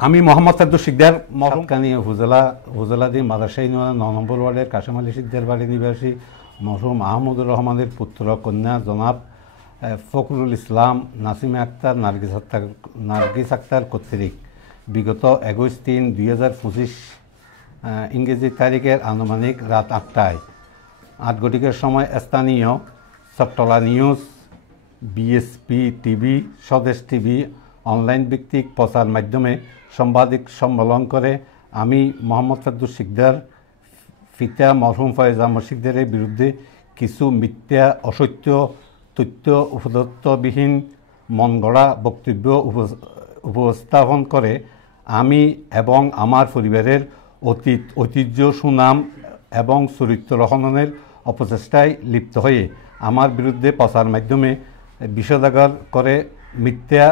আমি মোহাম্মদ সাদ্দুর শিকদার মরহুমকানি হুজলাদি মাদ্রাসা ইউনিয়নের ৯ নম্বর ওয়ার্ডের কাশেম আলী শিকদার বাড়ি নিবাসী মরহুম আহমদুর রহমানের পুত্র কন্যা জনাব ফখরুল ইসলাম নাসিমা আক্তার নার্গিস আক্তার কর্তৃক বিগত ২১/৩/২০২৫ ইংরেজি তারিখের আনুমানিক রাত ৮টায় ৮ ঘটিকার সময় স্থানীয় চট্টলা নিউজ, বিএসপি টিভি, স্বদেশ টিভি অনলাইন ভিত্তিক প্রচার মাধ্যমে সাংবাদিক সম্মেলন করে আমি মোহাম্মদ সাদ্দুর শিকদার পিতা মরহুম ফয়েজ আহমদ শিকদারের বিরুদ্ধে কিছু মিথ্যা অসত্য তথ্য উপদত্তবিহীন মন গড়া বক্তব্য উপস্থাপন করে আমি এবং আমার পরিবারের ঐতিহ্য, সুনাম এবং চরিত্র হননের অপচেষ্টায় লিপ্ত হয়ে আমার বিরুদ্ধে প্রচার মাধ্যমে বিষোদ্গার করে মিথ্যা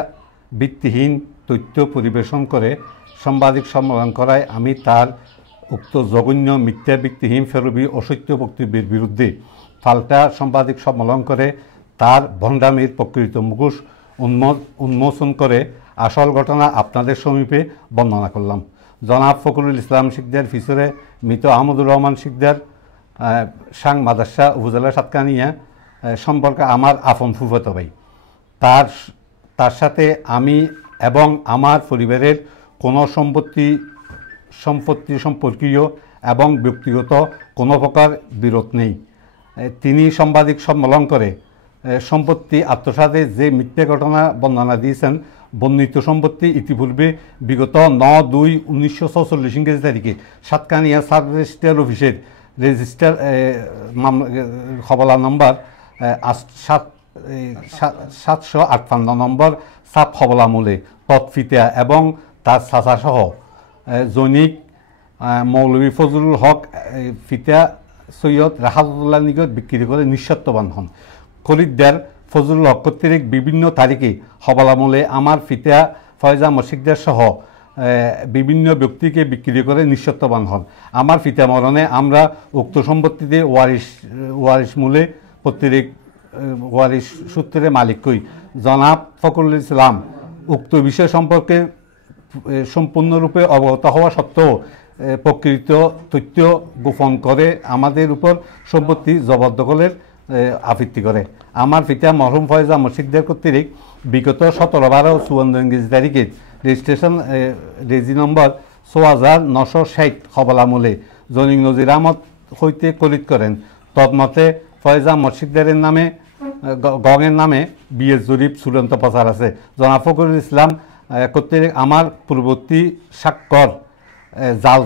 ভিত্তিহীন তথ্য পরিবেশন করে সাংবাদিক সম্মেলন করায় আমি তার উক্ত জঘন্য মিথ্যা ভিত্তিহীন ফেরবি অসত্য বক্তব্যের বিরুদ্ধে পাল্টা সাংবাদিক সম্মেলন করে তার ভণ্ডামির প্রকৃত মুখোশ উন্মোচন করে আসল ঘটনা আপনাদের সমীপে বর্ণনা করলাম। জনাব ফখরুল ইসলাম শিকদার ফিসরে মৃত আহমদুর রহমান শিকদার সাং মাদ্রাসা উপজেলা সাতকানিয়া সম্পর্কে আমার আপন ফুফাতো ভাই। তার সাথে আমি এবং আমার পরিবারের কোনো সম্পত্তি সম্পর্কীয় এবং ব্যক্তিগত কোনো প্রকার বিরোধ নেই। তিনি সাংবাদিক সম্মেলন করে সম্পত্তি আত্মসাতে যে মিথ্যা ঘটনা বর্ণনা দিয়েছেন, বর্ণিত সম্পত্তি ইতিপূর্বে বিগত ৯/২/১৯৪৬ ইংরেজি তারিখে সাতকানিয়া সাব রেজিস্ট্রার অফিসের রেজিস্টার খবলা নম্বর ৭৫৮ নম্বর সাব খবলামূলে তৎফিতা এবং তার চাচাসহ জৈনিক মৌলভী ফজলুল হক ফিতা সৈয়দ রাহাতুল্লাহ নিকট বিক্রি করে নিঃস্বার্থবান হন। খরিদ্দার ফজলুল হক কর্তৃক বিভিন্ন তারিখে হবলামূলে আমার ফিতা ফয়েজ আহমদ শিকদার সহ বিভিন্ন ব্যক্তিকে বিক্রি করে নিঃস্বার্থবান হন। আমার ফিতা মরণে আমরা উক্ত সম্পত্তিতে ওয়ারিশ মূলে কর্তৃক ওয়ারিশ সূত্রে মালিক কই। জনাব ফখরুল ইসলাম উক্ত বিষয় সম্পর্কে সম্পূর্ণরূপে অবগত হওয়া সত্ত্বেও প্রকৃত তথ্য গোপন করে আমাদের উপর সম্পত্তি জবরদখলের আপত্তি করে। আমার পিতা মরহুম ফয়েজ আহমদ শিকদার কর্তৃক বিগত ১৭/১২/৫৪ ইংরেজি তারিখে রেজিস্ট্রেশন রেজি নম্বর ৬৯৬০ খবলামূলে জৈনিক নজির আহমদ হইতে কলিত করেন। তদমতে ফয়েজ আহমদ শিকদারের নামে গঙের নামে বিএস জরিপ চূড়ান্ত প্রচার আছে। জনাব ফখরুল ইসলাম কর্তৃক আমার পূর্ববর্তী স্বাক্ষর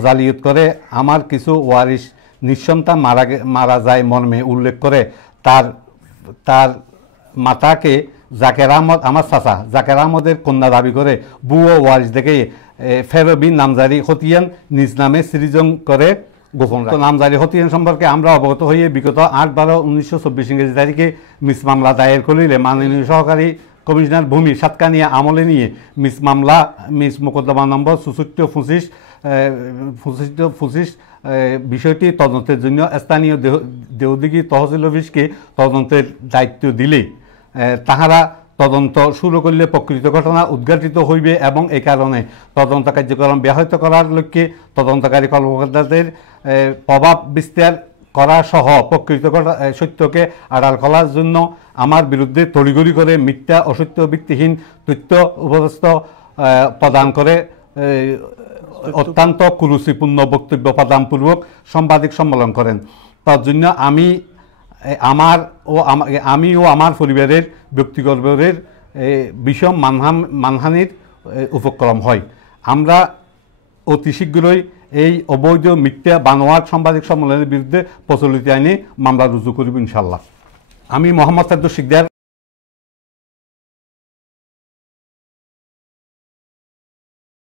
জালিয়াত করে আমার কিছু ওয়ারিশ নিঃসন্তান মারা যায় মর্মে উল্লেখ করে তার মাতাকে জাকের আহমদ, আমার চাচা জাকের আহমদের কন্যা দাবি করে বুয়ো ওয়ারিশ দেখে ফেরবি নামজারি হতিয়ান নিজ নামে সৃজন করে গোপন নামজারি হতিয়ান সম্পর্কে আমরা অবগত হয়ে বিগত ৮/১২/১৯২৪ ইংরেজি তারিখে মিস মামলা দায়ের করিলে মাননীয় সহকারী কমিশনার ভূমি সাতকানিয়া আমলে নিয়ে মিস মোকদ্দমা নম্বর ৬৪/২৫ বিষয়টি তদন্তের জন্য স্থানীয় দেওদিঘি তহসিল অফিসকে তদন্তের দায়িত্ব দিলে তাহারা তদন্ত শুরু করলে প্রকৃত ঘটনা উদ্ঘাটিত হইবে এবং এই কারণে তদন্ত কার্যক্রম ব্যাহত করার লক্ষ্যে তদন্তকারী কর্মকর্তাদের প্রভাব বিস্তার করা সহ প্রকৃত সত্যকে আড়াল করার জন্য আমার বিরুদ্ধে তড়িঘড়ি করে মিথ্যা অসত্য ভিত্তিহীন তথ্য উপদেষ্ট প্রদান করে অত্যন্ত কুরুচিপূর্ণ বক্তব্য প্রদানপূর্বক সাংবাদিক সম্মেলন করেন। তার জন্য আমি ও আমার পরিবারের ব্যক্তিগতের বিষম মানহানির উপক্রম হয়। আমরা অতি শীঘ্রই এই অবৈধ মিথ্যা বানোয়াট সাংবাদিক সম্মেলনের বিরুদ্ধে প্রচলিত আইনে মামলা রুজু করিব ইনশাল্লাহ। আমি মোহাম্মদ সাদ্দুর শিকদার